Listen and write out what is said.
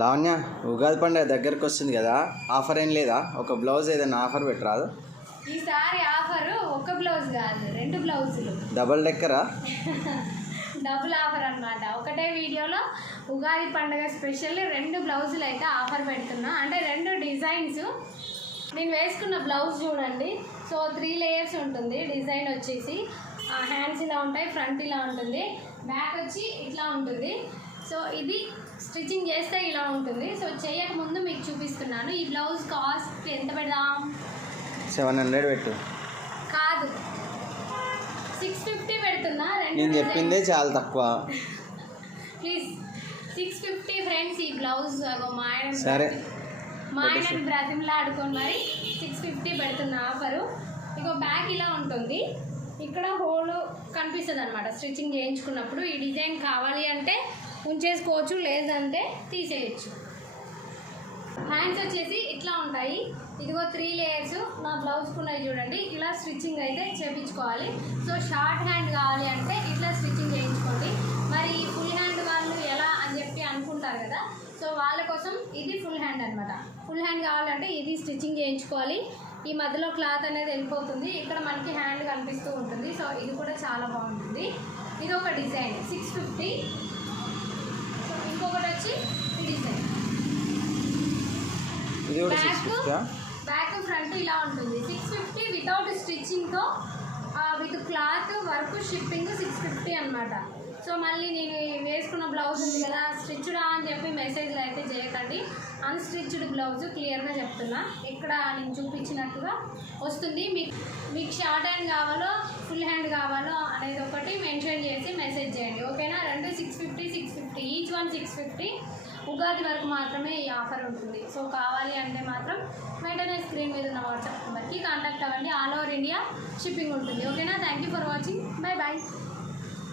లావణ్య, ఉగాది పండుగ దగ్గరకు వస్తుంది కదా, ఆఫర్ ఏం లేదా? ఒక బ్లౌజ్ ఏదైనా ఆఫర్ పెట్టరాదు? ఈసారి ఆఫర్ ఒక బ్లౌజ్ కాదు, 2 బ్లౌజులు. డబల్ డెక్కరా? డబుల్ ఆఫర్ అన్నమాట. ఒకటే వీడియోలో ఉగాది పండుగ స్పెషల్ 2 బ్లౌజులు అయితే ఆఫర్ పెడుతున్నా. అంటే 2 డిజైన్స్. నేను వేసుకున్న బ్లౌజ్ చూడండి. సో 3 లేయర్స్ ఉంటుంది. డిజైన్ వచ్చేసి హ్యాండ్స్ ఇలా ఉంటాయి, ఫ్రంట్ ఇలా ఉంటుంది, బ్యాక్ వచ్చి ఇట్లా ఉంటుంది. సో ఇది స్టిచ్చింగ్ చేస్తే ఇలా ఉంటుంది. సో చేయక ముందు మీకు చూపిస్తున్నాను. ఈ బ్లౌజ్ కాస్ట్ ఎంత పెడదాం? 700 పెట్టు. కాదు, 650 పెడుతున్నా. నేను చెప్పిందే చాలా తక్కువ. Please 650 friends. ఈ బ్లౌజ్ సరే, మా ఆయన బ్రతిమలా ఆడుకొని మరి 650 పెడుతున్న ఆఫరు. ఇగో బ్యాక్ ఇలా ఉంటుంది, ఇక్కడ హోల్ కనిపిస్తుంది అనమాట. స్టిచ్చింగ్ చేయించుకున్నప్పుడు ఈ డిజైన్ కావాలి అంటే ఉంచేసుకోవచ్చు, లేదంటే తీసేయచ్చు. హ్యాండ్స్ వచ్చేసి ఇట్లా ఉంటాయి. ఇదిగో 3 లేయర్స్ నా బ్లౌజ్కి ఉన్నాయి చూడండి. ఇలా స్టిచ్చింగ్ అయితే చేయించుకోవాలి. సో షార్ట్ హ్యాండ్ కావాలి అంటే ఇట్లా స్టిచ్చింగ్ చేయించుకోండి. మరి ఫుల్ హ్యాండ్ వాళ్ళు ఎలా అని చెప్పి అనుకుంటారు కదా, సో వాళ్ళ కోసం ఇది ఫుల్ హ్యాండ్ అనమాట. ఫుల్ హ్యాండ్ కావాలంటే ఇది స్టిచ్చింగ్ చేయించుకోవాలి. ఈ మధ్యలో క్లాత్ అనేది వెళ్ళిపోతుంది, ఇక్కడ మనకి హ్యాండ్ కనిపిస్తూ ఉంటుంది. సో ఇది కూడా చాలా బాగుంటుంది. ఇది ఒక డిజైన్ 650. సో ఇంకొకటి వచ్చి ఈ డిజైన్ బ్యాక్ ఫ్రంట్ ఇలా ఉంటుంది. 650 వితౌట్ స్టిచ్చింగ్తో, విత్ క్లాత్, వర్క్, షిప్పింగ్ 650 అనమాట. సో మళ్ళీ నేను వేసుకున్న బ్లౌజ్ ఉంది కదా, స్టిచ్డా అని చెప్పి మెసేజ్లు అయితే చేయకండి. అన్స్టిచ్డ్ బ్లౌజ్ క్లియర్గా చెప్తున్నా. ఇక్కడ నేను చూపించినట్టుగా వస్తుంది. మీకు షార్ట్ హ్యాండ్ కావాలో ఫుల్ హ్యాండ్ కావాలో అనేది ఒకటి మెన్షన్ చేసి మెసేజ్ చేయండి, ఓకేనా? 2 650 ఈచ్ వన్ 650. ఉగాది వరకు మాత్రమే ఈ ఆఫర్ ఉంటుంది. సో కావాలి అంటే మాత్రం వెంటనే స్క్రీన్ మీద ఉన్న వాట్సాప్ నెంబర్కి కాంటాక్ట్ అవ్వండి. ఆల్ ఓవర్ ఇండియా షిప్పింగ్ ఉంటుంది, ఓకేనా? Thank you for watching. Bye bye.